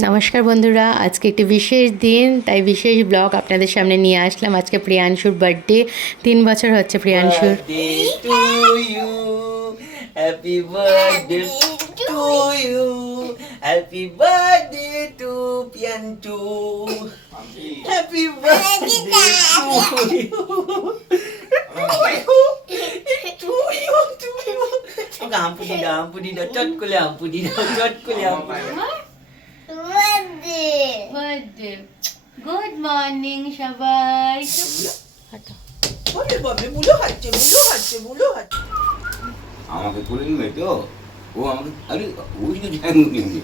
নমস্কার বন্ধুরা আজকে একটি বিশেষ দিন তাই বিশেষ ব্লগ আপনাদের সামনে নিয়ে আসলাম। আজকে প্রিয়াংশুর বার্থডে তিন বছর হচ্ছে প্রিয়াংশুর। টু চট করে চট করে বার্থডে গুড মর্নিং সবাই আমাকে তুলে নিবে তো ও আমাকে আরে ওই তো ঝ্যাং নিবে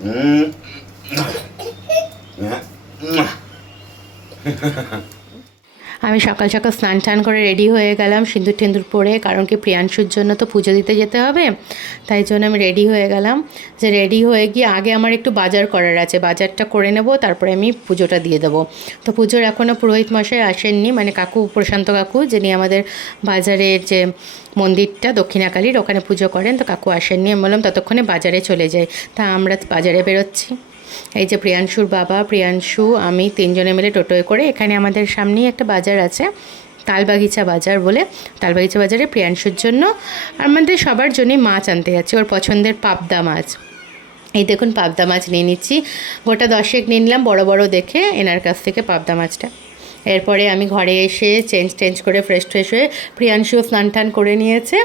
হুম আমি সকাল সকাল স্নান টান করে রেডি হয়ে গেলাম, সিঁদুর টেন্দুর পরে, কারণ কি প্রিয়াংশুর জন্য তো পুজো দিতে যেতে হবে, তাই জন্য আমি রেডি হয়ে গেলাম। যে রেডি হয়ে গিয়ে আগে আমার একটু বাজার করার আছে, বাজারটা করে নেব, তারপরে আমি পুজোটা দিয়ে দেবো। তো পুজোর এখনও পুরোহিত মশাই আসেননি মানে কাকু, প্রশান্ত কাকু, যিনি আমাদের বাজারের যে মন্দিরটা, দক্ষিণাকালীর, ওখানে পুজো করেন, তো কাকু আসেননি। আমি বললাম, ততক্ষণে বাজারে চলে যাই। তা আমরা বাজারে বেরোচ্ছি। এই যে প্রিয়াংশুর বাবা, প্রিয়াংশু, আমি তিনজনে মিলে টোটোয় করে এখানে আমাদের সামনেই একটা বাজার আছে, তালবাগিচা বাজার বলে। তালবাগিচা বাজারে প্রিয়াংশুর জন্য আমাদের সবার জন্যই মাছ আনতে যাচ্ছি, ওর পছন্দের পাবদা মাছ। এই দেখুন, পাবদা মাছ নিয়ে নিচ্ছি। গোটা দশেক নিয়ে নিলাম, বড় বড় দেখে এনার কাছ থেকে পাবদা মাছটা। এরপরে আমি ঘরে এসে চেঞ্জ টেঞ্জ করে ফ্রেশ ট্রেশ হয়ে প্রিয়াংশু স্নান টান করে নিয়েছে।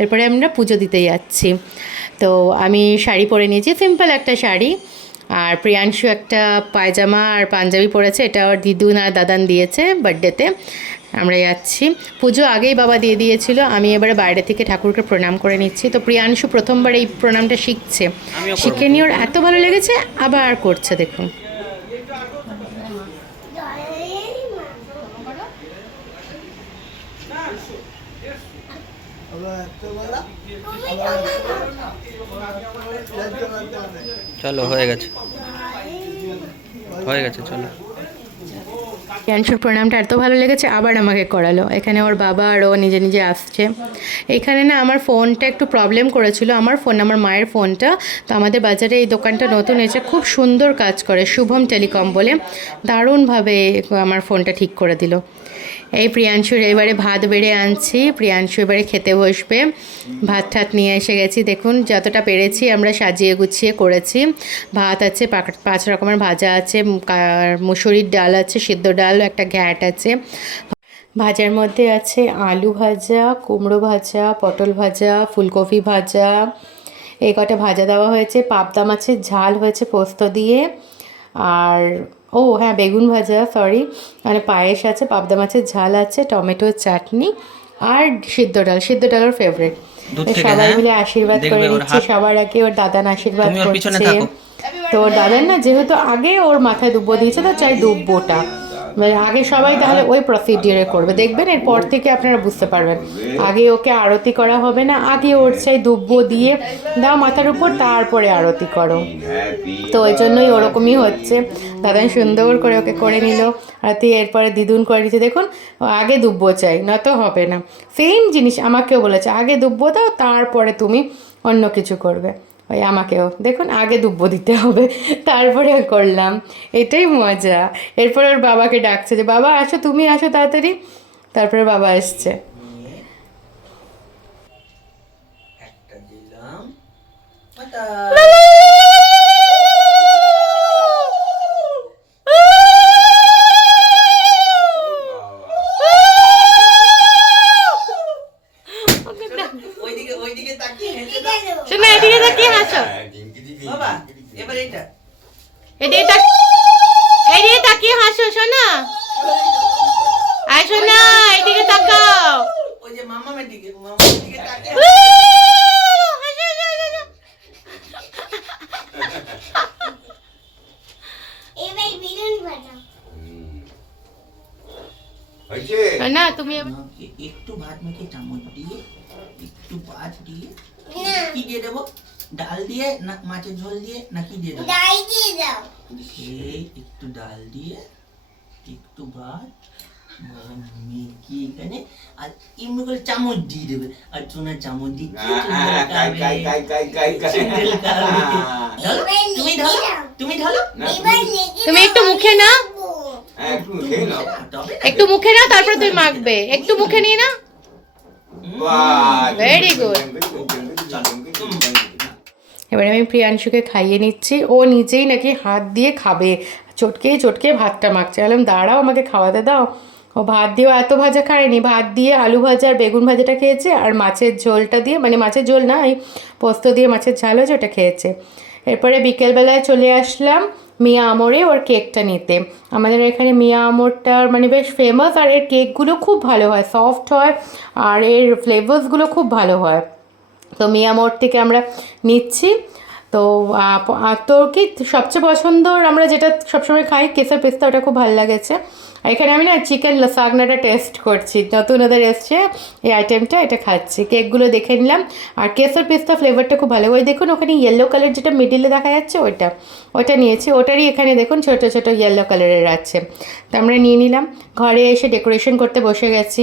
এরপরে আমরা পুজো দিতে যাচ্ছি। তো আমি শাড়ি পরে নিয়েছি, সিম্পল একটা শাড়ি। আর প্রিয়াংশু একটা পায়জামা আর পাঞ্জাবি পরেছে এটা ওর দিদুন আর দাদান দিয়েছে বার্থডেতে আমরা যাচ্ছি। পুজো আগেই বাবা দিয়ে দিয়েছিল আমি এবারে বাইরে থেকে ঠাকুরকে প্রণাম করে নিচ্ছি। তো প্রিয়াংশু প্রথমবার এই প্রণামটা শিখছে। শিখে নিয়ে ওর এত ভালো লেগেছে আবার করছে দেখুন। চলো, হয়ে গেছে। হয়ে গেছে, চলো। প্রিয়াংশুর প্রণামটা এত ভালো লেগেছে, আবার আমাকে করালো। এখানে ওর বাবা আর ও নিজে নিজে আসছে। এখানে না আমার ফোনটা একটু প্রবলেম করেছিল। আমার ফোন, আমার মায়ের ফোনটা। তো আমাদের বাজারে এই দোকানটা নতুন এসে খুব সুন্দর কাজ করে, শুভম টেলিকম বলে। দারুণভাবে আমার ফোনটা ঠিক করে দিল। এই প্রিয়াংশুর এবারে ভাত বেড়ে আনছি। প্রিয়াংশু এবারে খেতে বসবে। ভাত ঠাত নিয়ে এসে গেছি। দেখুন, যতটা পেরেছি আমরা সাজিয়ে গুছিয়ে করেছি। ভাত আছে পাঁচ রকমের ভাজা আছে মুসুরির ডাল আছে, সিদ্ধ ডাল একটা ঘ্যাট আছে। ভাজার মধ্যে আছে আলু ভাজা, কুমড়ো ভাজা, পটল ভাজা, ফুলকপি ভাজা। এই কটা ভাজা দেওয়া হয়েছে। পাবদা মাছের ঝাল হয়েছে পোস্ত দিয়ে। আর ও হ্যাঁ বেগুন ভাজা সরি মানে পায়েস আছে পাবদা মাছের ঝাল আছে টমেটোর চাটনি আর সিদ্ধ ডাল। সিদ্ধ ডাল ওর ফেভারিট সবাই হ্যাঁ? মিলে আশীর্বাদ করে দিচ্ছে সবার আগে ওর দাদান আশীর্বাদ করছে। তো ওর দাদান না যেহেতু আগে ওর মাথায় দুব্বো দিয়েছে তো চাই দুব্বোটা। আগে সবাই তাহলে ওই প্রসিডিওরে করবে। দেখবেন এরপর থেকে আপনারা বুঝতে পারবেন। আগে ওকে আরতি করা হবে না, আগে ওর চাই দুব্বো দিয়ে দাও মাথার উপর, তারপরে আরতি করো। তো ওই জন্যই ওরকমই হচ্ছে। দাদান সুন্দর করে ওকে করে নিল। আরতি এরপরে দিদুন করে নিচ্ছে দেখুন, আগে দুব্বো চাই, না তো হবে না। সেম জিনিস আমাকেও বলেছে, আগে দুব্বো দাও, তারপরে তুমি অন্য কিছু করবে। ওই আমাকেও দেখুন আগে দুব্বো দিতে হবে তারপরে করলাম এটাই মজা এরপর ওর বাবাকে ডাকছে যে বাবা আসো তুমি আসো তাড়াতাড়ি তারপরে বাবা এসছে একটা দিলাম যে মামামের দিকে মামার দিকে তাকিয়ে এবার বেলুন বানাও হয়েছে না তুমি মাকে একটু ভাত মেখে চামচ দিয়ে একটু ভাত দিয়ে না কি দিয়ে দেবো ডাল দিয়ে না মাছের ঝোল দিয়ে না কি দিয়ে দেবো ডাই দিয়ে দাও এই একটু ডাল দিয়ে একটু ভাত মেকি এখানে আর এমনি করে চামচ দিয়ে দেবে। আর চোনা চামচ দিয়ে তুমি ঢালো তুমি ঢালো না, তুমি একটু মুখে নাও। হ্যাঁ, একটু খেয়ে নাও। তবে না। একটু মুখে নাও তারপর তুমি মাখবে। একটু মুখে নিয়ে নাও। বাহ, Very good. এবারে আমি প্রিয়াংশুকে খাইয়ে নিচ্ছি। ও নিজেই নাকি হাত দিয়ে খাবে। চটকে চটকে ভাতটা মাখছে। বললাম দাঁড়াও আমাকে খাওয়াতে দাও। ও ভাত দিয়েও এত ভাজা খায়নি। ভাত দিয়ে আলু ভাজা আর বেগুন ভাজাটা খেয়েছে আর মাছের ঝোলটা দিয়ে মানে মাছের ঝোল না, এই পোস্ত দিয়ে মাছের ঝাল হয়েছে ওটা খেয়েছে। এরপরে বিকেলবেলায় চলে আসলাম মিয়া আমরে ওর কেকটা নিতে। আমাদের এখানে মিয়া আমরটার মানে বেশ ফেমাস আর এর কেকগুলো খুব ভালো হয় সফট হয় আর এর ফ্লেভার্সগুলো খুব ভালো হয়। তো মিয়া মোড় থেকে আমরা নিচ্ছি। তো তোর কি সবচেয়ে পছন্দর আমরা যেটা সবসময় খাই কেসার পেস্তা, ওটা খুব ভালো লাগেছে। এখানে আমি না চিকেন লাসাগনাটা টেস্ট করছি। নতুন ওদের এসছে, এই আইটেমটা এটা খাচ্ছি। কেকগুলো দেখে নিলাম। আর কেসর পেস্তা ফ্লেভারটা খুব ভালো। ওই দেখুন, ওখানে ইয়েলো কালার যেটা মিডিলে দেখা যাচ্ছে, ওইটা। ওটা নিয়েছি। ওটারই এখানে দেখুন, ছোট ছোট ইয়েলো কালারের আছে। তো আমরা নিয়ে নিলাম। ঘরে এসে ডেকোরেশন করতে বসে গেছি।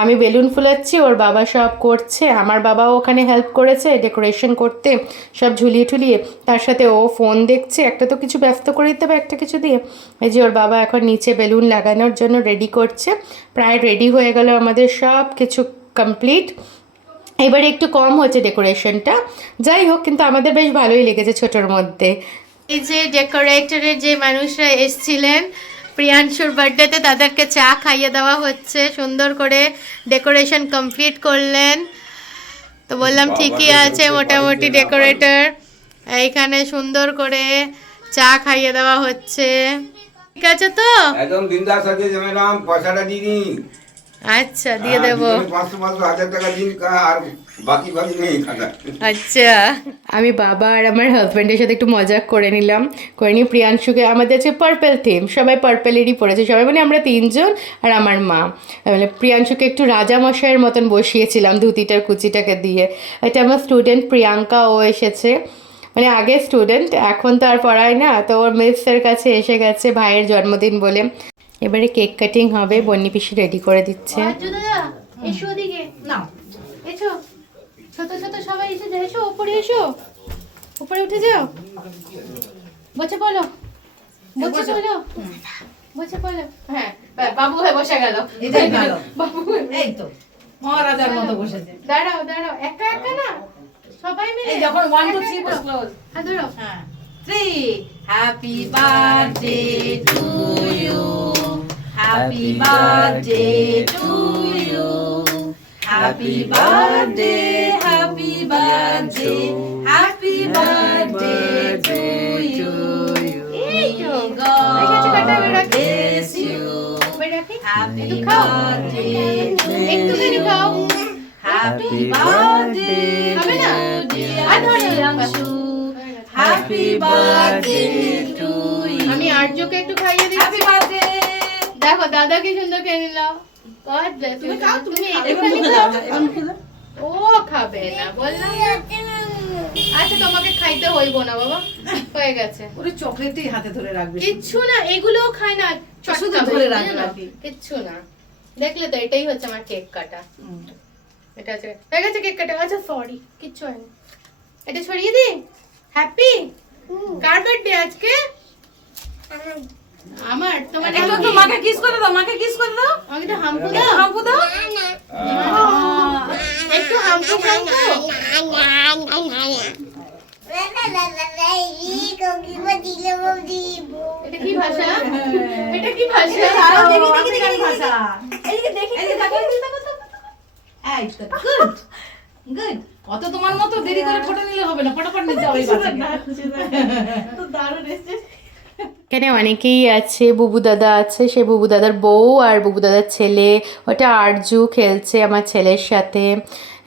আমি বেলুন ফুলাচ্ছি, ওর বাবা সব করছে। আমার বাবাও ওখানে হেল্প করেছে ডেকোরেশন করতে, সব ঝুলিয়ে ঠুলিয়ে। তার সাথে ও ফোন দেখছে। একটা তো কিছু ব্যস্ত করে দিতে হবে, একটা কিছু দিয়ে। এই যে ওর বাবা এখন নিচে বেলুন লাগানোর জন্য রেডি করছে। প্রায় রেডি হয়ে গেল আমাদের সব কিছু কমপ্লিট এবারে একটু কম হচ্ছে ডেকোরেশনটা যাই হোক কিন্তু আমাদের বেশ ভালোই লেগেছে ছোটোর মধ্যে। এই যে ডেকোরেটরের যে মানুষরা এসছিলেন প্রিয়াংশুর বার্থডেতে তাদেরকে চা খাইয়ে দেওয়া হচ্ছে। সুন্দর করে ডেকোরেশন কমপ্লিট করলেন। তো বললাম ঠিকই আছে মোটামুটি ডেকোরেটর এইখানে সুন্দর করে চা খাইয়ে দেওয়া হচ্ছে। ঠিক আছে তো? একদম বিন্দাস আছে ম্যাডাম পয়সাটা দিয়ে দিন। আচ্ছা দিয়ে দেবো। পাঁচশো পাঁচশো হাজার টাকা দিন আর বাকি বাকি নেই আচ্ছা। আমি বাবা আর আমার হাজব্যান্ডের সাথে একটু মজা করে নিলাম। করে নিয়ে প্রিয়াংশুকে আমাদের আছে পার্পেল থিম সবাই পার্পেলেরই পড়েছে। সবাই মানে আমরা তিনজন আর আমার মা। মানে প্রিয়াংশুকে একটু রাজা মশাইয়ের মতন বসিয়েছিলাম ধুতিটার কুচিটাকে দিয়ে। এটা আমার স্টুডেন্ট প্রিয়াঙ্কা ও এসেছে। মানে আগে স্টুডেন্ট এখন তো আর পড়ায় না। তো ওর মিসের কাছে এসে গেছে ভাইয়ের জন্মদিন বলে। এবারে কেক কাটিং হবে বন্নি পিসি রেডি করে দিচ্ছে। এসো ওদিকে। না এসো। ছোট ছোট সবাই এসে যাও এসো উপরে এসো। উপরে উঠে যাও। বসে পড়ো। বসে পড়ো। বসে পড়ো। হ্যাঁ বাবু হয়ে বসে গেল। বাবু এই তো। মহারাজার মতো বসেছে। দাঁড়াও দাঁড়াও। একা একা না? সবাই মিলে। এই যখন ওয়ান টু থ্রি একা। ক্লোজ হ্যাঁ ধরো। হ্যাঁ। Three happy birthday to you happy birthday to you happy birthday happy birthday happy birthday to you you. Happy birthday to একটুখানি Priyanshu. Happy birthday to you. আমি আর্যকে একটু খাইয়ে দিচ্ছি। Happy birthday. দেখো দাদা কি সুন্দর খেয়ে নিলাম bless you. তুমি খাও, তুমি। ও খাবে না বললাম আচ্ছা তোমাকে খাইতে হইব না বাবা। হয়ে গেছে। ওরে চকলেটই হাতে ধরে রাখবে কিচ্ছু না এগুলোও খায় না শুধু ধরে রাখবে। কিচ্ছু না। দেখলে তো এটাই হচ্ছে আমার কেক কাটা। এটা আছে। হয়ে গেছে কেক কাটা। আচ্ছা সরি কিচ্ছু হয়নি। এটা ছড়িয়ে দি হ্যাপি কার বার্থডে আজকে? আমার তোমার একটু একটু মাকে কিস করে দাও মাকে কিস করে দাও। আমাকে তো হাম্পু দাও। হাম্পু দাও। একটু হাম্পু হাম্পু এটা কি ভাষা? এটা কি ভাষা? ভাষা এদিকে দেখি এদিকে দেখো এদিকে দেখো তো এই তো গুড গুড অত তোমার মতো দেরি করে ফটো নিলে হবে না ফটাফট নিতে হবে তো দারুণ এসেছে। এখানে অনেকেই আছে বুবু দাদা আছে সে বুবু দাদার বউ আর বুবু দাদার ছেলে। ওটা আরজু খেলছে আমার ছেলের সাথে।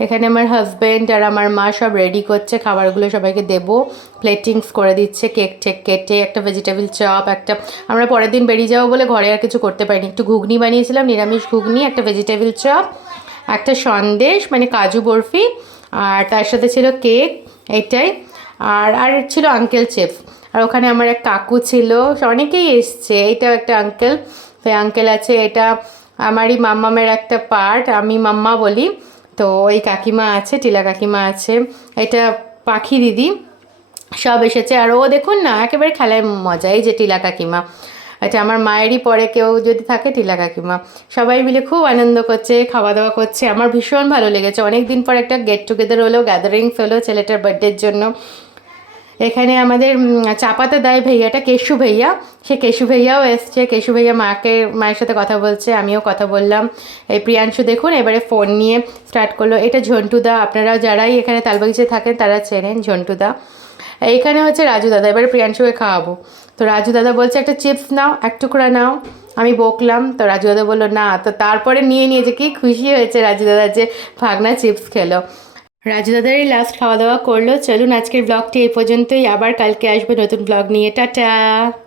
এখানে আমার হাজব্যান্ড আর আমার মা সব রেডি করছে খাবারগুলো সবাইকে দেবো। প্লেটিংস করে দিচ্ছে কেক টেক কেটে একটা ভেজিটেবল চপ একটা আমরা পরের দিন বেরিয়ে যাব বলে ঘরে আর কিছু করতে পারিনি। একটু ঘুগনি বানিয়েছিলাম নিরামিষ ঘুগনি একটা ভেজিটেবল চপ একটা সন্দেশ মানে কাজু বরফি, আর তার সাথে ছিল কেক, এটাই। আর আর ছিল আঙ্কেল চিপস আর ওখানে আমার এক কাকু ছিল, অনেকেই এসছে। এইটাও একটা আঙ্কেল সেই আঙ্কেল আছে, এটা আমারই মাম্মামের একটা পার্ট আমি মাম্মা বলি। তো ওই কাকিমা আছে, টিলা কাকিমা আছে। এটা পাখি দিদি, সব এসেছে। আর ও দেখুন না, একেবারে খেলায় মজা এই যে টিলা কাকিমা। এটা আমার মায়েরই পরে কেউ যদি থাকে টিলা কাকিমা। সবাই মিলে খুব আনন্দ করছে খাওয়া দাওয়া করছে। আমার ভীষণ ভালো লেগেছে। অনেক দিন পর একটা গেট টুগেদার হলো গ্যাদারিংস হলো ছেলেটার বার্থডের জন্য। এখানে আমাদের চাপাতে দেয় ভাইয়াটা কেশু ভাইয়া। সে কেশু ভাইয়াও এসছে। কেশু ভাইয়া মাকে, মায়ের সাথে কথা বলছে, আমিও কথা বললাম। এই প্রিয়াংশু দেখুন, এবারে ফোন নিয়ে স্টার্ট করল। এটা ঝন্টুদা আপনারা যারাই এখানে তালবাগিচে থাকেন, তারা চেনেন ঝন্টুদা এইখানে হচ্ছে রাজু দাদা, এবারে প্রিয়াংশুকে খাওয়াবো। তো রাজু দাদা বলছে, একটা চিপস নাও, এক টুকরা নাও। আমি বকলাম, তো রাজু দাদা বলল, না। তো তারপরে নিয়ে নিয়ে যে কি খুশি হয়েছে রাজু দাদা যে ভাগনা চিপস খেলো। রাজু দাদারই লাস্ট খাওয়া দাওয়া করল। চলুন আজকের ব্লগটি এই পর্যন্তই। আবার কালকে আসবে নতুন ব্লগ নিয়ে। টাটা!